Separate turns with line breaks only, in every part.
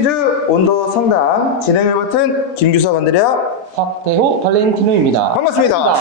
시리즈 온더 성당 진행을 맡은 김규석 안드레아
곽대호 발렌티노입니다.
반갑습니다.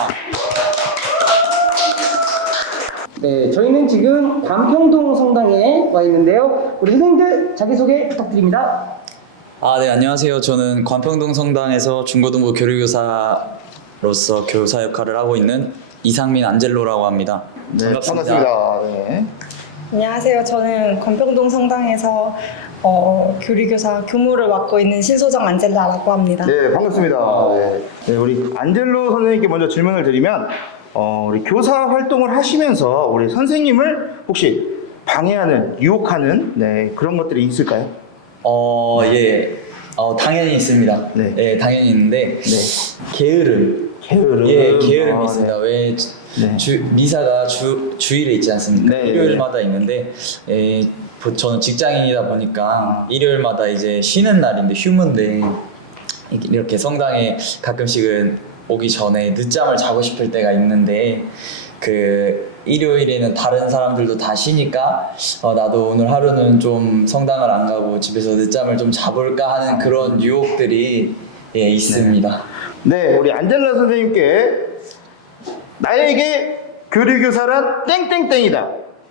네, 저희는 지금 관평동 성당에 와 있는데요. 우리 선생님들 자기소개 부탁드립니다.
네, 안녕하세요. 저는 관평동 성당에서 중고등부 교류교사로서 교사 역할을 하고 있는 이상민 안젤로라고 합니다.
네, 반갑습니다. 네.
안녕하세요. 저는 관평동 성당에서 교리교사 교무를 맡고 있는 신소정 안젤라라고 합니다.
네, 반갑습니다. 네, 우리 안젤로 선생님께 먼저 질문을 드리면 우리 교사 활동을 하시면서 우리 선생님을 혹시 방해하는, 유혹하는 그런 것들이 있을까요?
예. 당연히 있습니다.
네.
네, 당연히 있는데
게으름.
예, 게으름이 있습니다.
네.
왜 미사가 주일에 있지 않습니까?
네.
일요일마다 있는데 저는 직장인이다 보니까 일요일마다 이제 쉬는 날인데 휴무인데 이렇게 성당에 가끔씩은 오기 전에 늦잠을 자고 싶을 때가 있는데 그 일요일에는 다른 사람들도 다 쉬니까 나도 오늘 하루는 좀 성당을 안 가고 집에서 늦잠을 좀 자볼까 하는 그런 유혹들이 있습니다.
네, 우리 안젤라 선생님께 나에게 교리교사란 땡땡땡이다.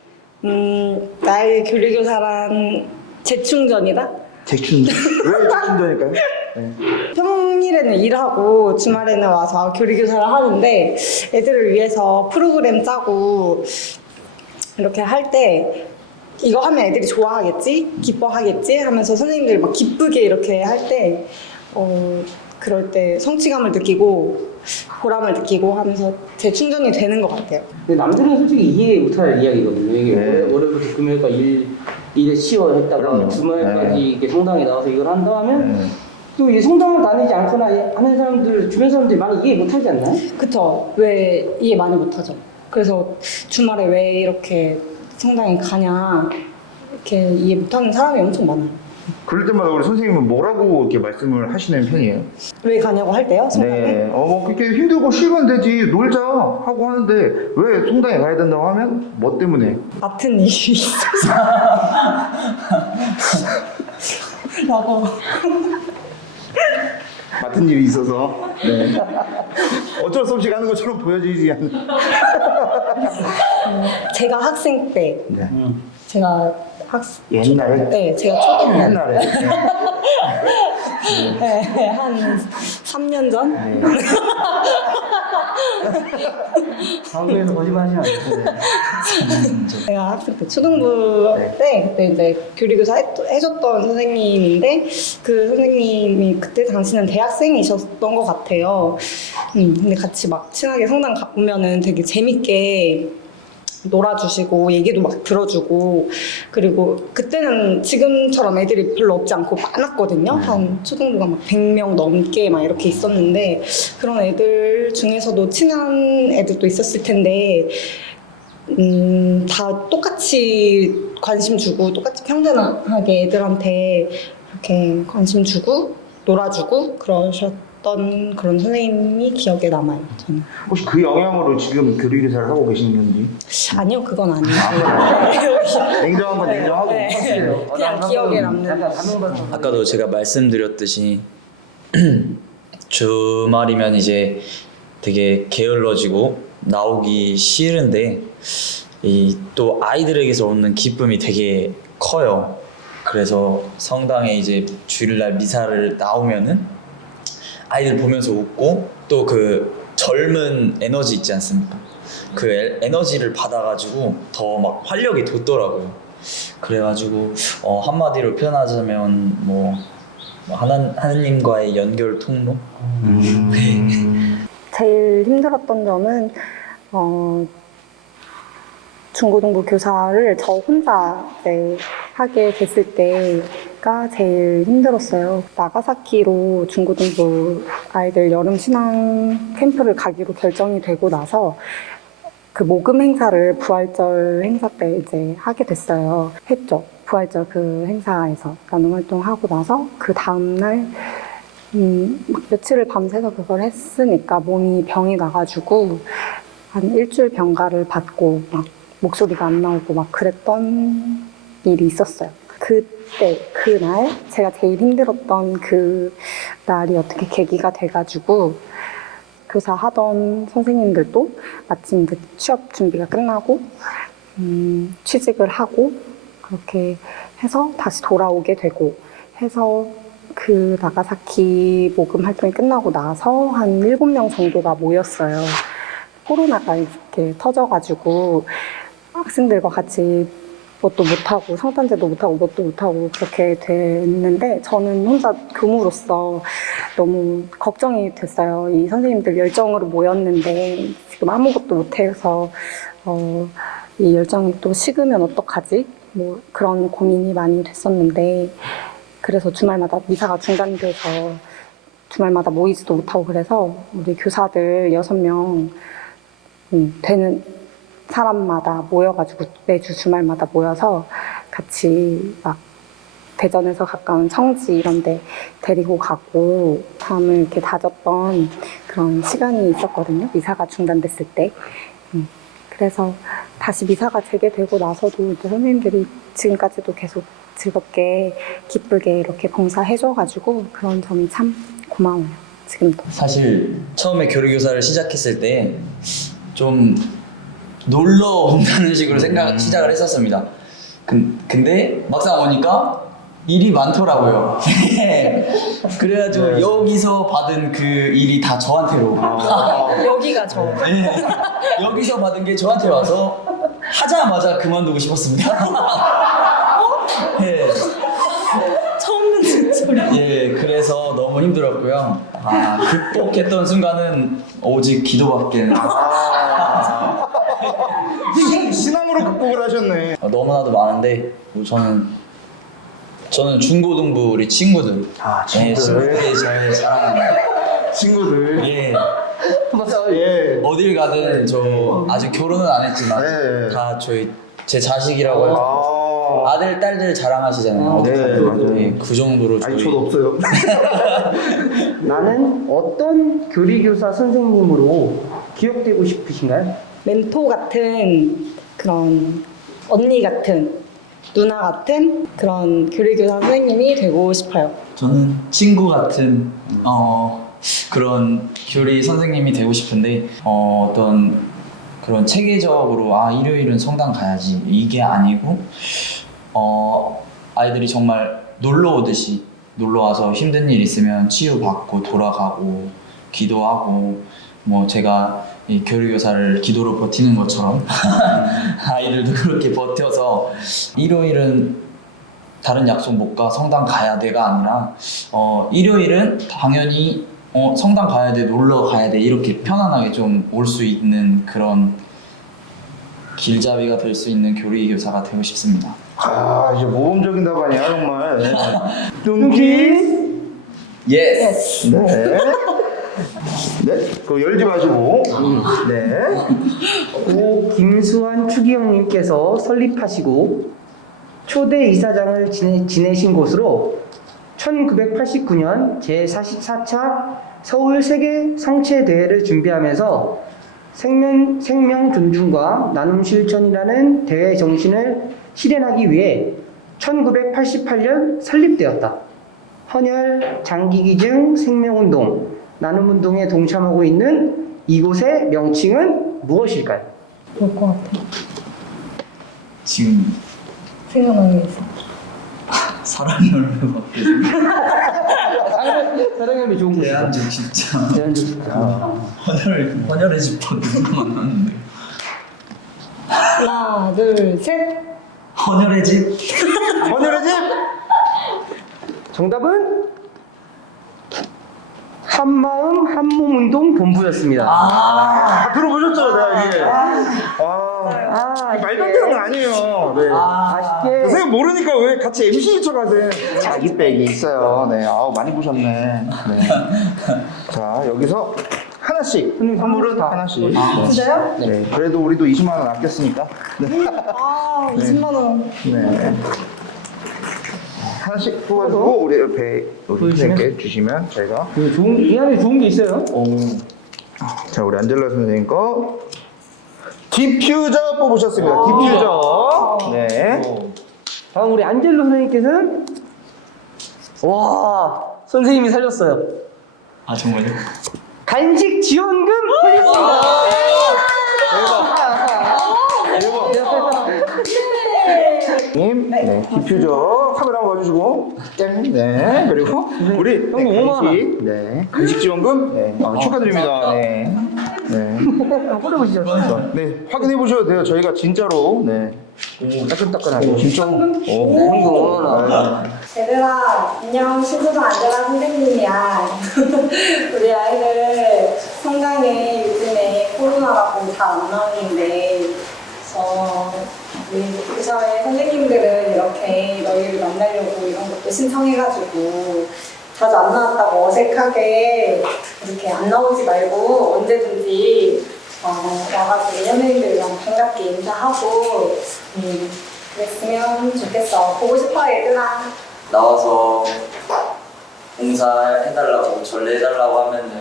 나의 교리교사란 재충전이다?
재충전. 왜 재충전일까요? 네.
평일에는 일하고 주말에는 와서 교리교사를 하는데 애들을 위해서 프로그램 짜고 이렇게 할 때 이거 하면 애들이 좋아하겠지? 기뻐하겠지? 하면서 선생님들이 막 기쁘게 이렇게 할 때 그럴 때 성취감을 느끼고 보람을 느끼고 하면서 재충전이 되는 것 같아요.
근데 남들은 솔직히 이해 못할 이야기거든요. 이게 월요일부터 금요일까지 일에 치여 했다가
그럼요.
주말까지 이게 성당에 나와서 이걸 한다 하면
네.
또 이 성당을 다니지 않거나 하는 사람들, 주변 사람들이 많이 이해 못하지 않나요?
그쵸? 왜 이해 많이 못하죠? 그래서 주말에 왜 이렇게 성당에 가냐 이렇게 이해 못하는 사람이 엄청 많아요.
그럴 때마다 우리 선생님은 뭐라고 이렇게 말씀을 하시는 편이에요?
왜 가냐고 할 때요? 성당에?
네. 뭐 그렇게 힘들고 쉬면 되지 놀자 하고 하는데 왜 성당에 가야 된다고 하면 뭐 때문에?
맡은 일이 있어서 라고
맡은 일이 있어서 어쩔 수 없이 가는 것처럼 보여지지 않는.
제가 학생 때
네.
제가
옛날에?
네, 제가 초등학교
옛날에.
네, 한 3년 전?
방송에서 거짓말 하시면 안 돼요.
제가 학생 때 초등부 때 그때 이제 교리교사 해줬던 선생님인데 그 선생님이 그때 당시는 대학생이셨던 것 같아요. 근데 같이 막 친하게 성당 가보면은 되게 재밌게 놀아주시고 얘기도 막 들어주고 그리고 그때는 지금처럼 애들이 별로 없지 않고 많았거든요. 한 초등부가 막 100명 넘게 막 이렇게 있었는데 그런 애들 중에서도 친한 애들도 있었을 텐데 다 똑같이 관심 주고 똑같이 평등하게 애들한테 이렇게 관심 주고 놀아주고 그러셨던 그런 선생님이 기억에 남아요. 저는.
혹시 그 영향으로 지금 교리교사를 하고 계신 건지?
아니요, 그건 아니에요.
냉정한 건 냉정하고.
네. 그냥 기억에 남는.
아까도 제가 말씀드렸듯이 주말이면 이제 되게 게을러지고 나오기 싫은데 또 아이들에게서 오는 기쁨이 되게 커요. 그래서 성당에 이제 주일날 미사를 나오면은 아이들 보면서 웃고 또 그 젊은 에너지 있지 않습니까? 그 에너지를 받아가지고 더 막 활력이 돋더라고요. 그래가지고 한마디로 표현하자면 뭐 하나님과의 연결 통로?
제일 힘들었던 점은 중고등부 교사를 저 혼자 하게 됐을 때가 제일 힘들었어요. 나가사키로 중고등부 아이들 여름 신앙 캠프를 가기로 결정이 되고 나서 그 모금 행사를 부활절 행사 때 이제 하게 됐어요. 했죠. 부활절 그 행사에서 나눔 활동하고 나서 그 다음날 막 며칠을 밤새서 그걸 했으니까 몸이 병이 나가지고 한 일주일 병가를 받고 막 목소리가 안 나오고 막 그랬던 일이 있었어요. 그날 제가 제일 힘들었던 그 날이 어떻게 계기가 돼가지고 교사 하던 선생님들도 마침 이제 취업 준비가 끝나고 취직을 하고 그렇게 해서 다시 돌아오게 되고 해서 그 나가사키 모금 활동이 끝나고 나서 한 7명 정도가 모였어요. 코로나가 이렇게 터져가지고 학생들과 같이 뭣도 못하고 성탄제도 못하고 뭣도 못하고 그렇게 됐는데 저는 혼자 교무로서 너무 걱정이 됐어요. 이 선생님들 열정으로 모였는데 지금 아무것도 못해서 이 열정이 또 식으면 어떡하지? 뭐 그런 고민이 많이 됐었는데 그래서 주말마다 미사가 중단돼서 주말마다 모이지도 못하고 그래서 우리 교사들 6명 되는 사람마다 모여가지고 매주 주말마다 모여서 같이 막 대전에서 가까운 청지 이런 데 데리고 가고 밤을 이렇게 다졌던 그런 시간이 있었거든요. 미사가 중단됐을 때. 그래서 다시 미사가 재개되고 나서도 이제 선생님들이 지금까지도 계속 즐겁게 기쁘게 이렇게 봉사해줘가지고 그런 점이 참 고마워요. 지금도.
사실 처음에 교리교사를 시작했을 때 좀 놀러 온다는 식으로 시작을 했었습니다. 근데 막상 오니까 일이 많더라고요. 그래가지고 여기서 받은 그 일이 다 저한테로.
여기가 저.
네. 여기서 받은 게 저한테 와서 하자마자 그만두고 싶었습니다. 네.
처음 듣는 소리.
예, 그래서 너무 힘들었고요. 극복했던 순간은 오직 기도밖에.
신앙으로 극복을 하셨네.
너무나도 많은데 저는 중고등부 우리 친구들. 친구들이 제일 사랑합니다.
친구들.
예.
맞아, 예.
어딜 가든 저 아직 결혼은 안 했지만
네.
다 제 자식이라고 해서 아들 딸들 자랑하시잖아요. 어딜
네,
가든.
맞아요.
예, 그 정도로
아니, 저도 없어요.
나는 어떤 교리교사 선생님으로 기억되고 싶으신가요?
멘토 같은 그런 언니 같은 누나 같은 그런 교리교사 선생님이 되고 싶어요.
저는 친구 같은 그런 교리 선생님이 되고 싶은데 어떤 그런 체계적으로 일요일은 성당 가야지 이게 아니고 아이들이 정말 놀러 오듯이 놀러 와서 힘든 일 있으면 치유받고 돌아가고 기도하고 뭐 제가 이 교리교사를 기도로 버티는 것처럼 아이들도 그렇게 버텨서 일요일은 다른 약속 못 가 성당 가야 돼가 아니라 일요일은 당연히 성당 가야 돼 놀러 가야 돼 이렇게 편안하게 좀 올 수 있는 그런 길잡이가 될 수 있는 교리교사가 되고 싶습니다.
이제 모범적인 답안이야 정말. 네. 뚱키.
예스.
네. 네. 그거 열지 마시고. 네.
고 김수환 추기영님께서 설립하시고 초대 이사장을 지내신 곳으로 1989년 제44차 서울 세계 성체 대회를 준비하면서 생명 존중과 나눔 실천이라는 대회 정신을 실현하기 위해 1988년 설립되었다. 헌혈, 장기기증, 생명운동, 나눔운동에 동참하고 있는 이곳의 명칭은 무엇일까요?
볼 것 같아.
지금
생각나는 게 있어.
사랑의 열매밖에
사랑하면 좋은 곳이죠.
대한적 진짜
대한적
헌혈의 집도 누가 만났는데
하나, 둘, 셋.
헌혈의 집
헌혈의 집.
정답은 한마음 한몸운동 본부였습니다.
들어보셨죠, 내가 이게. 말도 안 되는 건 아니에요. 네.
아쉽게
선생님 모르니까 왜 같이 MC 쳐가세요? 자기백이 있어요. 네, 많이 보셨네. 네. 자, 여기서 하나씩 선물은 하나씩.
진짜요?
네. 그래도 우리도 20만 원 아꼈으니까. 네.
20만 원.
네. 하나씩 뽑아주고 우리 옆에 선생님께 주시면 저희가.
이 안에 좋은 게 있어요.
자, 우리 안젤라 선생님 거 디퓨저 뽑으셨습니다. 디퓨저. 네.
다음 우리 안젤로 선생님께서는 와 선생님이 살렸어요.
아 정말요?
간식 지원금 하겠습니다.
님, 네, 디퓨저 카메라 한번 봐주시고, 땡, 네, 그리고 우리
형님 5만 원.
간식, 네, 간식 지원금, 네, 축하드립니다. 네, 네,
꺼내보시죠.
네, 확인해 보셔도 돼요. 저희가 진짜로, 네, 따끈따끈하게, 진짜,
현금 5만 원.
얘들아, 안녕. 신소정 안젤라 선생님이야. 우리 아이들 성장에 요즘에 코로나라고 잘 안 나오는데, 그래서 우리 교사의 선생님들은 이렇게 너희를 만나려고 이런 것도 신청해가지고 자주 안 나왔다고 어색하게 이렇게 안 나오지 말고 언제든지 와가지고 연예인들이랑 반갑게 인사하고 그랬으면 좋겠어. 보고 싶어 얘들아.
나와서 봉사해달라고 전례해달라고 하면은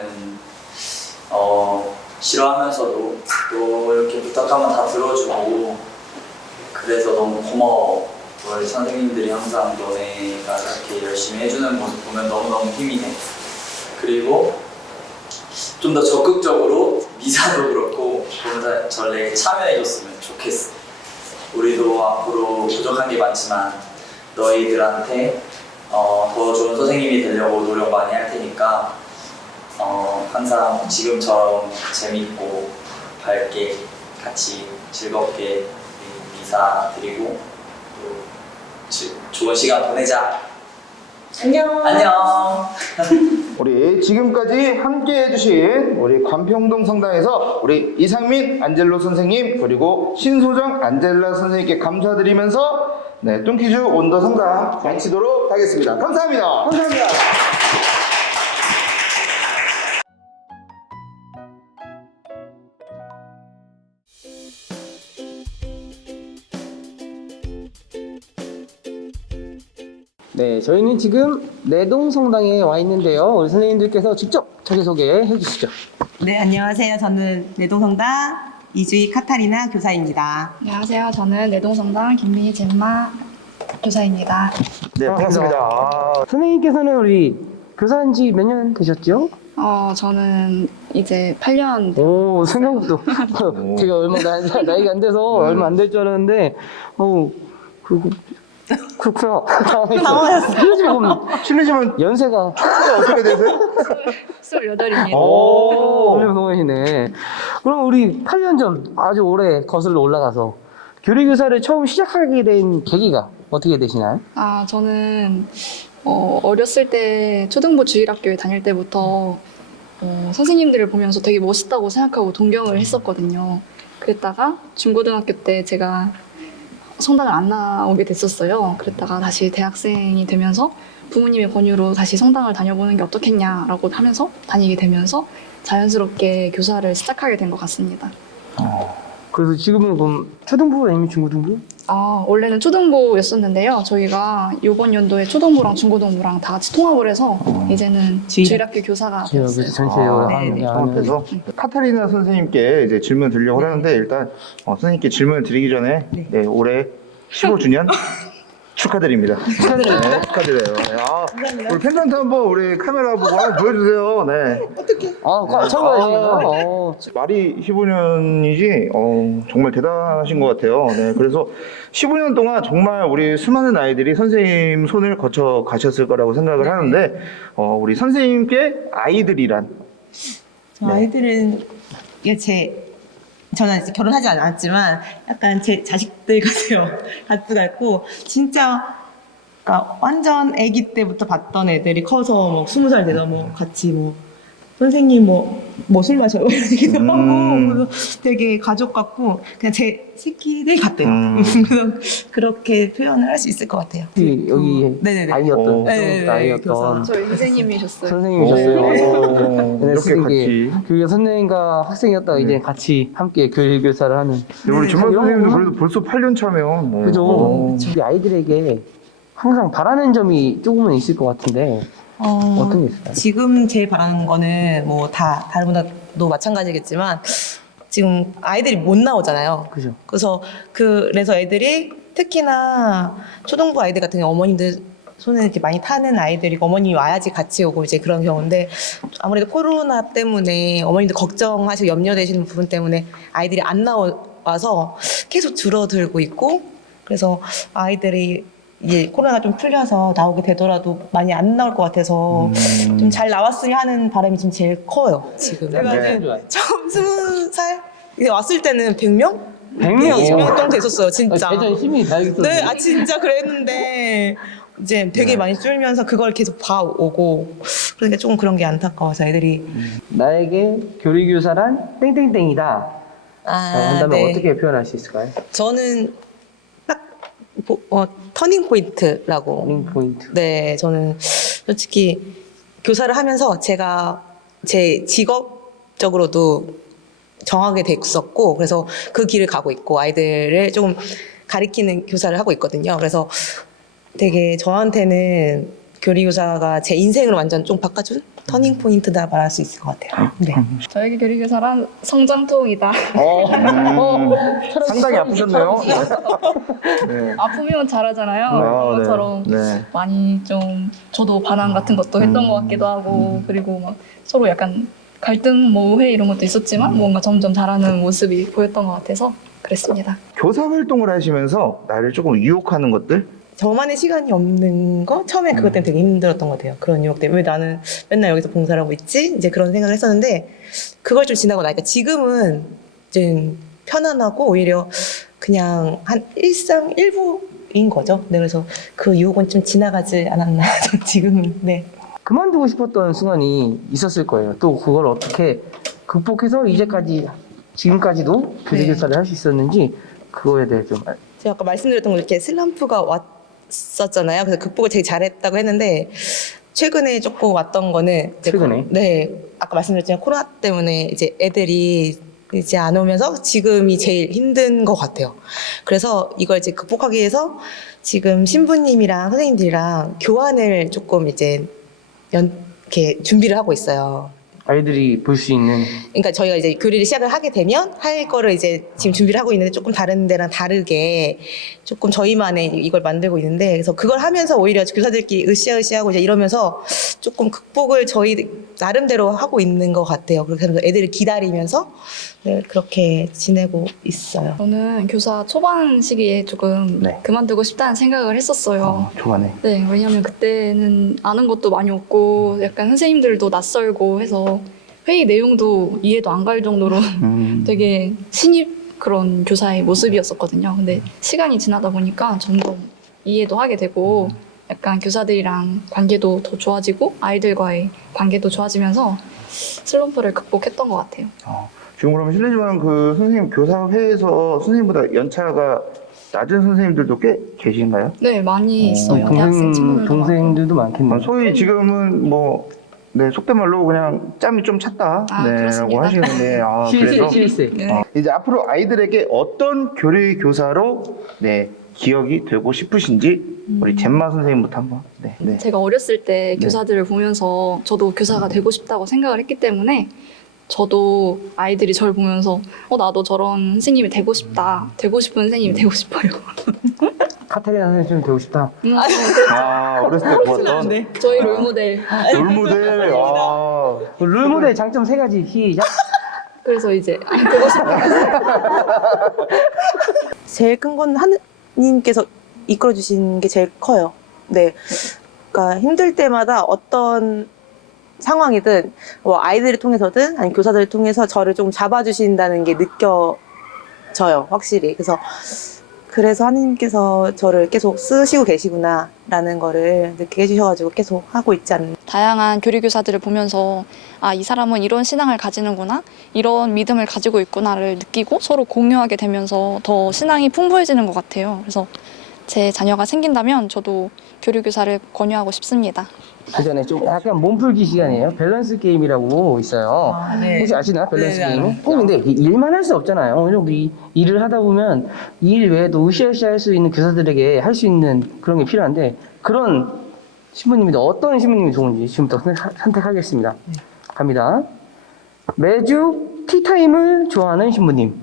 싫어하면서도 또 이렇게 부탁하면 다 들어주고 그래서 너무 고마워. 우리 선생님들이 항상 너네가 이렇게 열심히 해주는 모습 보면 너무너무 힘이 돼. 그리고 좀 더 적극적으로 미사도 그렇고 봉사 전례에 참여해줬으면 좋겠어. 우리도 앞으로 부족한 게 많지만 너희들한테 더 좋은 선생님이 되려고 노력 많이 할 테니까 항상 지금처럼 재밌고 밝게 같이 즐겁게 미사 드리고 또 좋은 시간 보내자.
안녕.
안녕.
우리 지금까지 함께 해주신 우리 관평동 성당에서 우리 이상민 안젤로 선생님 그리고 신소정 안젤라 선생님께 감사드리면서 네, 뚱퀴즈 온더 성당 마치도록 하겠습니다. 감사합니다.
감사합니다. 네, 저희는 지금 내동성당에 와 있는데요. 우리 선생님들께서 직접 자기소개 해주시죠.
네, 안녕하세요. 저는 내동성당 이주희 카타리나 교사입니다.
안녕하세요. 저는 내동성당 김민희 젬마 교사입니다.
네, 반갑습니다. 아,
선생님께서는 우리 교사한 지 몇 년 되셨죠?
저는 이제 8년
오, 생각보다 제가 얼마 나이가 안 돼서 얼마 안 될 줄 알았는데, 그렇구나. 당황하셨어요.
실례지만
연세가
어떻게 되세요?
28입니다.
오, 동안이네. 그럼 우리 8년 전 아주 오래 거슬러 올라가서 교리교사를 처음 시작하게 된 계기가 어떻게 되시나요?
저는 어렸을 때 초등부 주일학교에 다닐 때부터 선생님들을 보면서 되게 멋있다고 생각하고 동경을 했었거든요. 그랬다가 중고등학교 때 제가 성당을 안 나오게 됐었어요. 그랬다가 다시 대학생이 되면서 부모님의 권유로 다시 성당을 다녀보는 게 어떻겠냐라고 하면서 다니게 되면서 자연스럽게 교사를 시작하게 된 것 같습니다.
그래서 지금은 그럼 초등부 아니면 중고등부?
원래는 초등부였었는데요. 저희가 이번 연도에 초등부랑 중고등부랑 다 같이 통합을 해서 이제는 주일학교 교사가 되었어요.
전체적으로
네네.
통합해서 카타리나 선생님께 이제 질문 드리려고 하는데 일단 선생님께 질문을 드리기 전에 네, 올해 15주년 축하드립니다.
축하드립니다.
네, 축하드려요. 네, 우리 펜던트 한번 우리 카메라 보고 한번 보여주세요. 네.
처음 가시네요.
말이 15년이지 정말 대단하신 것 같아요. 네, 그래서 15년 동안 정말 우리 수많은 아이들이 선생님 손을 거쳐 가셨을 거라고 생각을 하는데 우리 선생님께 아이들이란
저 아이들은 이게 저는 아직 결혼하지 않았지만 약간 제 자식들 같고 진짜 그러니까 완전 아기 때부터 봤던 애들이 커서 뭐 20살 돼서 뭐 같이 뭐 선생님 뭐 술 마셔요 이러기도 하고 그래서 되게 가족 같고 그냥 제 새끼들 같아요. 그래서 그렇게 표현을 할 수 있을 것 같아요.
여기
네네네.
아이였던,
네네네.
아이였던
저희 선생님이셨어요.
선생님이셨어요.
이렇게 같이
교육 선생님과 학생이었다가 이제 같이 함께 교육 교사를 하는.
우리 주말 선생님도 그래도 벌써 8년 차면 뭐.
그죠? 우리 아이들에게 항상 바라는 점이 조금은 있을 것 같은데 어떤 게 있을까요?
지금 제일 바라는 거는 뭐 다 다른 분들도 마찬가지겠지만 지금 아이들이 못 나오잖아요.
그죠?
그래서 애들이 특히나 초등부 아이들 같은 경우 어머님들 손에 이렇게 많이 타는 아이들이고 어머님이 와야지 같이 오고 이제 그런 경우인데 아무래도 코로나 때문에 어머님들 걱정하시고 염려되시는 부분 때문에 아이들이 안 나와서 계속 줄어들고 있고 그래서 아이들이 이제 코로나가 좀 풀려서 나오게 되더라도 많이 안 나올 것 같아서 좀 잘 나왔으면 하는 바람이 지금 제일 커요 지금. 제가
네.
이제 처음 20살 이제 왔을 때는 100명?
100명?
20명 정도 됐었어요 진짜.
대전 힘이 다르겠어.
네, 진짜 그랬는데 이제 되게 많이 줄면서 그걸 계속 봐오고 그러니까 조금 그런 게 안타까워서 애들이
나에게 교리교사란 땡땡땡이다. 한다면 어떻게 표현할 수 있을까요?
저는 딱 터닝 포인트라고.
터닝 포인트.
네, 저는 솔직히 교사를 하면서 제가 제 직업적으로도 정하게 됐었고 그래서 그 길을 가고 있고 아이들을 조금 가리키는 교사를 하고 있거든요. 그래서 되게 저한테는 교리교사가 제 인생을 완전 좀 바꿔준 터닝 포인트다 말할 수 있을 것 같아요. 네.
저에게 교리교사란 성장통이다.
상당히 아프셨네요. 네.
아프면 잘하잖아요.
아,
그런
네.
것처럼
네.
많이 좀 저도 반항 같은 것도 했던 것 같기도 하고 그리고 막 서로 약간 갈등, 뭐 오해 이런 것도 있었지만 뭔가 점점 잘하는 모습이 보였던 것 같아서 그랬습니다.
교사 활동을 하시면서 나를 조금 유혹하는 것들?
저만의 시간이 없는 거 처음에 그것 때문에 되게 힘들었던 것 같아요. 그런 유혹 때문에 왜 나는 맨날 여기서 봉사를 하고 있지? 이제 그런 생각을 했었는데 그걸 좀 지나고 나니까 지금은 이제 편안하고 오히려 그냥 한 일상 일부인 거죠. 네, 그래서 그 유혹은 좀 지나가지 않았나 지금은. 네.
그만두고 싶었던 순간이 있었을 거예요. 또 그걸 어떻게 극복해서 이제까지 지금까지도 교리교사를 할 수 있었는지 그거에 대해 좀
제가 아까 말씀드렸던 거 이렇게 슬럼프가 왔었잖아요. 그래서 극복을 되게 잘했다고 했는데 최근에 조금 왔던 거는 이제
최근에?
네, 아까 말씀드렸지만 코로나 때문에 이제 애들이 이제 안 오면서 지금이 제일 힘든 것 같아요. 그래서 이걸 이제 극복하기 위해서 지금 신부님이랑 선생님들이랑 교환을 조금 이제 이렇게 준비를 하고 있어요.
아이들이 볼 수 있는
그러니까 저희가 이제 교리를 시작을 하게 되면 할 거를 이제 지금 준비를 하고 있는데 조금 다른 데랑 다르게 조금 저희만의 이걸 만들고 있는데 그래서 그걸 하면서 오히려 교사들끼리 으쌰으쌰하고 이제 이러면서 조금 극복을 저희 나름대로 하고 있는 것 같아요. 그렇게 하면서 애들을 기다리면서 네, 그렇게 지내고 있어요.
저는 교사 초반 시기에 조금
네.
그만두고 싶다는 생각을 했었어요.
좋아네.
네, 왜냐하면 그때는 아는 것도 많이 없고 약간 선생님들도 낯설고 해서 회의 내용도 이해도 안 갈 정도로 되게 신입 그런 교사의 모습이었었거든요. 근데 시간이 지나다 보니까 점점 이해도 하게 되고 약간 교사들이랑 관계도 더 좋아지고 아이들과의 관계도 좋아지면서 슬럼프를 극복했던 것 같아요.
지금 그러면 실례지만 그 선생님 교사회에서 선생님보다 연차가 낮은 선생님들도 꽤 계신가요?
네, 많이 있어요. 대학생 친구들도
동생들도 많겠네요.
소위 지금은 뭐 네, 속된 말로 그냥 짬이 좀 찼다 네, 라고
그렇습니다.
하시는데 그래서
실세.
이제 앞으로 아이들에게 어떤 교리 교사로 네, 기억이 되고 싶으신지 우리 젬마 선생님부터 한번 네.
제가 어렸을 때
네.
교사들을 보면서 저도 교사가 되고 싶다고 생각을 했기 때문에 저도 아이들이 저를 보면서 나도 저런 선생님이 되고 싶다. 되고 싶은 선생님이 되고 싶어요.
카테리나 선생님 좀 되고 싶다.
어렸을 때 보았던
저희 롤모델.
롤모델
롤모델 장점 3가지 시작.
그래서 이제 되고 싶어요.
제일 큰 건 하느님께서 이끌어 주신 게 제일 커요. 네. 그러니까 힘들 때마다 어떤 상황이든 뭐 아이들을 통해서든 아니면 교사들을 통해서 저를 좀 잡아주신다는 게 느껴져요. 확실히. 그래서 하느님께서 저를 계속 쓰시고 계시구나라는 거를 느끼게 해주셔가지고 계속 하고 있지 않나.
다양한 교리교사들을 보면서 이 사람은 이런 신앙을 가지는구나, 이런 믿음을 가지고 있구나를 느끼고 서로 공유하게 되면서 더 신앙이 풍부해지는 것 같아요. 그래서 제 자녀가 생긴다면 저도 교리교사를 권유하고 싶습니다.
그 전에 좀 약간 몸풀기 시간이에요. 밸런스 게임이라고 있어요.
네.
혹시 아시나요? 밸런스
네,
게임은?
알아요.
근데 일만 할 수 없잖아요. 어느 정도 일을 하다 보면 이 일 외에도 으쌰으쌰 할 수 있는 교사들에게 할 수 있는 그런 게 필요한데 그런 신부님인데 어떤 신부님이 좋은지 지금부터 선택하겠습니다. 갑니다. 매주 티타임을 좋아하는 신부님.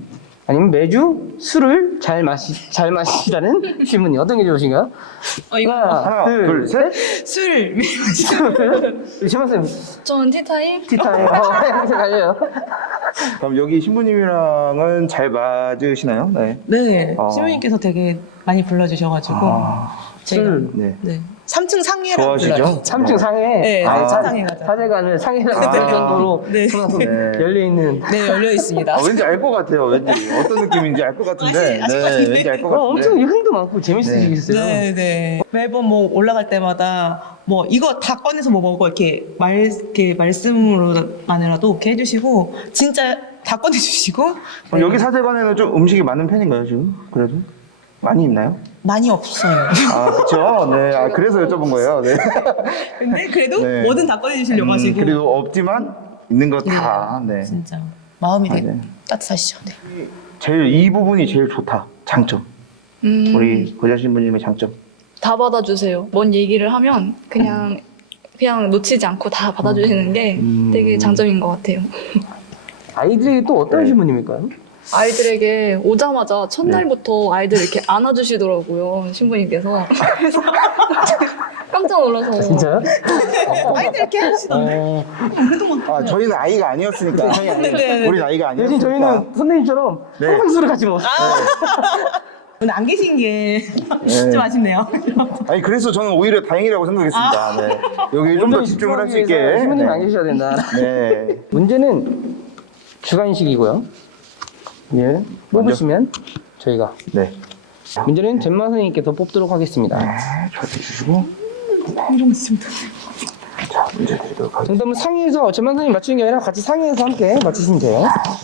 아니면 매주 술을 잘 마시라는 신부님 어떤 게 좋으신가요?
이거
하나, 둘, 셋.
술
우리 신부님
전 티타임?
티타임 갈려요.
그럼 여기 신부님이랑은 잘 맞으시나요? 네.
네,
아.
신부님께서 되게 많이 불러주셔가지고 제가
술
네.
네 3층 상해라고
좋아하시죠?
불러요.
3층 상해.
네,
아,
3층 상해 맞아.
사제관을 상해라고
아.
부를 정도로
네.
그만큼
네.
열려 있는.
네, 열려 있습니다.
왠지 알 것 같아요. 왠지 어떤 느낌인지 알 것 같은데.
아실 것
네,
같은데.
왠지 알 것 같은데.
엄청 흥도 많고 재밌으시겠어요.
네, 네. 매번 뭐 올라갈 때마다 뭐 이거 다 꺼내서 뭐 먹어 이렇게 말씀으로만이라도 이렇게 해주시고 진짜 다 꺼내주시고
그럼 여기 사제관에는 좀 음식이 많은 편인가요 지금? 그래도 많이 있나요?
많이 없어요.
아 그렇죠. 네. 아 그래서 여쭤본 거예요. 네.
근데 그래도
네.
뭐든 다 꺼내주시려고 하시고
그래도 없지만 있는 거 다. 네.
진짜 마음이 되게
맞아요.
따뜻하시죠. 네.
제일 이 부분이 제일 좋다. 장점. 우리 고자 신부님의 장점.
다 받아주세요. 뭔 얘기를 하면 그냥 놓치지 않고 다 받아주시는 게 되게 장점인 것 같아요.
아이들에게 또 어떤
네.
신부님일까요?
아이들에게 오자마자 첫날부터 아이들 이렇게 안아주시더라고요, 신부님께서. 그래서 깜짝 놀라서.
진짜요?
아이들 이렇게 해주시던데.
아 저희는 아이가 아니었으니까.
네.
우리 나이가
대신
아니었으니까.
저희는 선생님처럼
네.
항상 술을 같이 먹었어요.
오늘 안 계신 게
네.
좀 아쉽네요.
아니 그래서 저는 오히려 다행이라고 생각했습니다. 네. 여기 좀 더 집중을 할 수 있게.
신부님 안
네.
계셔야 된다.
네.
문제는 주관식이고요. 예, 뽑으시면 저희가
네.
문제는 젠마 선생님께서 뽑도록 하겠습니다.
저한테 주시고.
이런 거 있습니다.
자 문제 드리도록 하겠습니다.
정답은 상의해서 젠마 선생님 맞추는 게 아니라 같이 상의해서 함께 맞추시면 돼요.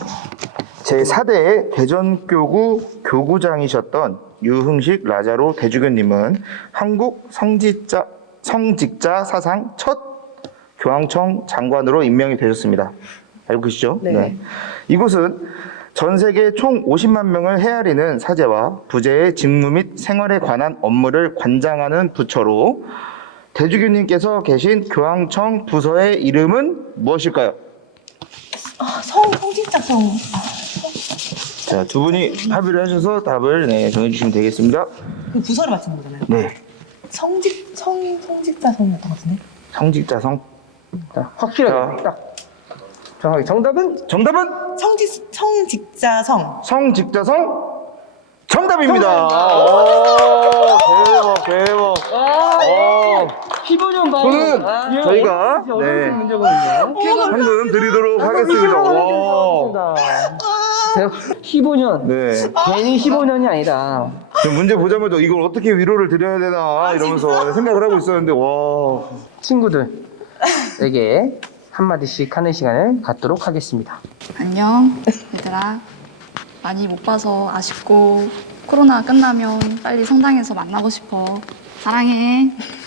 제4대 대전교구 교구장이셨던 유흥식 라자로 대주교님은 한국 성직자 사상 첫 교황청 장관으로 임명이 되셨습니다. 알고 계시죠?
네.
이곳은 전 세계 총 50만 명을 헤아리는 사제와 부제의 직무 및 생활에 관한 업무를 관장하는 부처로 대주교님께서 계신 교황청 부서의 이름은 무엇일까요?
성직자성.
자, 두 분이 합의를 하셔서 답을 정해주시면 되겠습니다.
그 부서를 맞추는 거잖아요.
네.
성직자성이었던 것 같은데.
성직자성.
자, 확실하게
자.
딱 정확하게 정답은
정답은
성직자성.
성직자성 정답입니다. 오, 대박.
15년 반.
저는 저희가 네, 현금 드리도록 하겠습니다. 와.
15년.
네.
괜히 15년이 아니다.
지금 문제 보자마자 이걸 어떻게 위로를 드려야 되나 이러면서 생각을 하고 있었는데 와.
친구들에게 한마디씩 하는 시간을 갖도록 하겠습니다.
안녕, 얘들아. 많이 못 봐서 아쉽고 코로나 끝나면 빨리 성당에서 만나고 싶어. 사랑해.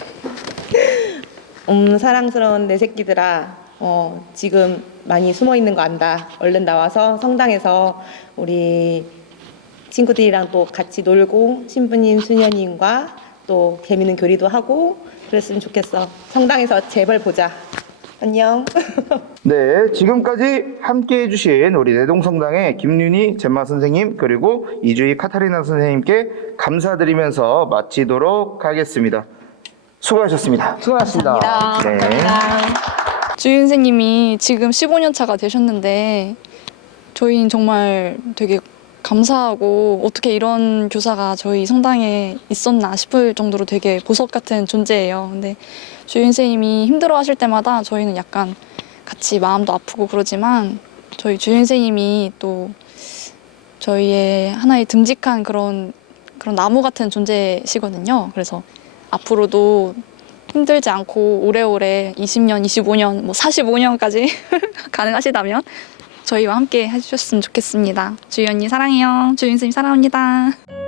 사랑스러운 내 새끼들아, 지금 많이 숨어 있는 거 안다. 얼른 나와서 성당에서 우리 친구들이랑 또 같이 놀고 신부님, 수녀님과 또 재밌는 교리도 하고 그랬으면 좋겠어. 성당에서 제발 보자. 안녕.
네, 지금까지 함께 해주신 우리 내동성당의 김윤희 젠마 선생님 그리고 이주희 카타리나 선생님께 감사드리면서 마치도록 하겠습니다. 수고하셨습니다.
수고하셨습니다.
네.
주인 선생님이 지금 15년 차가 되셨는데 저희는 정말 되게 감사하고 어떻게 이런 교사가 저희 성당에 있었나 싶을 정도로 되게 보석 같은 존재예요. 근데 주인 선생님이 힘들어 하실 때마다 저희는 약간 같이 마음도 아프고 그러지만 저희 주인 선생님이 또 저희의 하나의 듬직한 그런 나무 같은 존재시거든요. 그래서 앞으로도 힘들지 않고 오래오래 20년, 25년, 뭐 45년까지 가능하시다면 저희와 함께 해주셨으면 좋겠습니다. 주희 언니 사랑해요. 주인 선생님 사랑합니다.